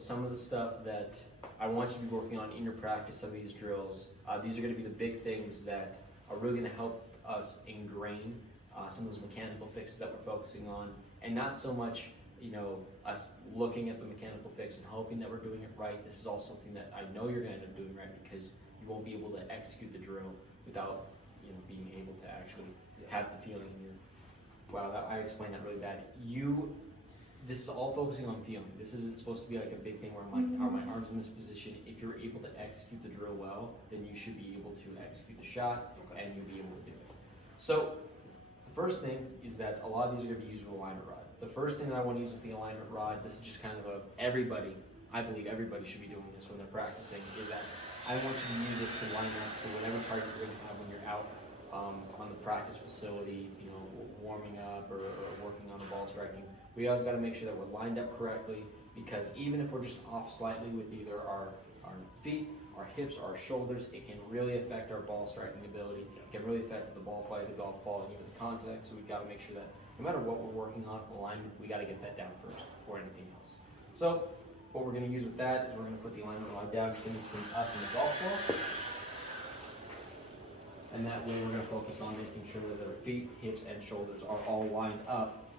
some of the stuff that I want you to be working on in your practice, some of these drills, these are going to be the big things that are really going to help us ingrain some of those mechanical fixes that we're focusing on, and not so much, us looking at the mechanical fix and hoping that we're doing it right. This is all something that I know you're going to end up doing right, because you won't be able to execute the drill without, being able to actually have the feeling in your, wow, I explained that really bad. This is all focusing on feeling. This isn't supposed to be like a big thing where are my arms in this position. If you're able to execute the drill well, then you should be able to execute the shot, and you'll be able to do it. So the first thing is that a lot of these are going to be used with alignment rod. The first thing that I want to use with the alignment rod, this is just kind of I believe everybody should be doing this when they're practicing, is that I want you to use this to line up to whatever target you're going to have when you're out on the practice facility, warming up or working on the ball striking. We always got to make sure that we're lined up correctly, because even if we're just off slightly with either our feet, our hips, or our shoulders, it can really affect our ball striking ability. It can really affect the ball flight, the golf ball, and even the contact. So we've got to make sure that no matter what we're working on, alignment, we got to get that down first before anything else. So what we're going to use with that is we're going to put the alignment rod down just in between us and the golf ball. And that way we're going to focus on making sure that our feet, hips, and shoulders are all lined up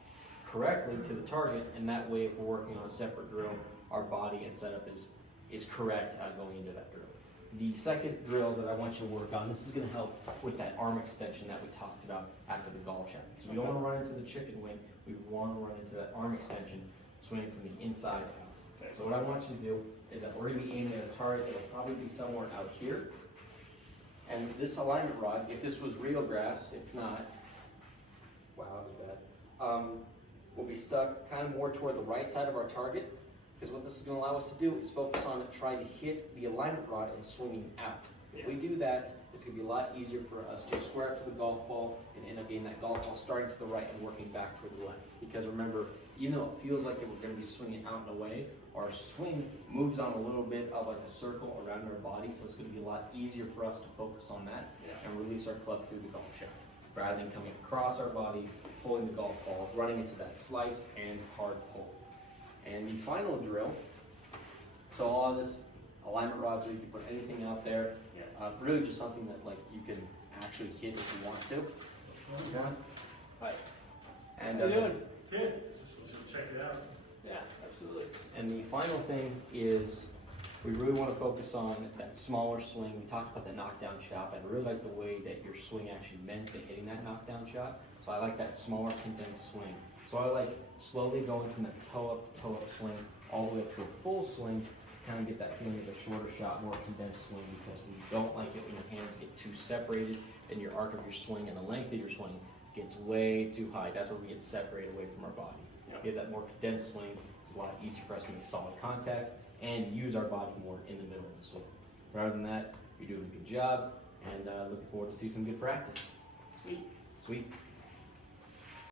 correctly to the target, and that way if we're working on a separate drill, our body and setup is correct going into that drill. The second drill that I want you to work on, this is going to help with that arm extension that we talked about after the golf shot, because we don't want to run into the chicken wing, we want to run into that arm extension, swinging from the inside out. Okay. So what I want you to do is that we're going to be aiming at a target that will probably be somewhere out here. And this alignment rod, if this was real grass, it's not. Wow, that was bad. Will be stuck kind of more toward the right side of our target, because what this is going to allow us to do is focus on trying to hit the alignment rod and swinging out. If we do that, it's going to be a lot easier for us to square up to the golf ball and end up getting that golf ball starting to the right and working back toward the left. Because remember, even though it feels like we're going to be swinging out and away, our swing moves on a little bit of like a circle around our body, so it's going to be a lot easier for us to focus on that and release our club through the golf shaft, rather than coming across our body, pulling the golf ball, running into that slice and hard pull. And the final drill, so all of this alignment rods, or you can put anything out there, really just something that like you can actually hit if you want to. Hi. And how you doing? Good. Just check it out. Yeah, absolutely. And the final thing is we really want to focus on that smaller swing. We talked about the knockdown shot, but I really like the way that your swing actually bends to hitting that knockdown shot. So I like that smaller condensed swing. So I like slowly going from that toe up swing all the way up to a full swing to kind of get that feeling of a shorter shot, more condensed swing, because we don't like it when your hands get too separated and your arc of your swing and the length of your swing gets way too high. That's where we get separated away from our body. Get that more condensed swing, it's a lot easier for us to make solid contact and use our body more in the middle of the swing. Rather than that, you're doing a good job, and looking forward to see some good practice. Sweet. Sweet.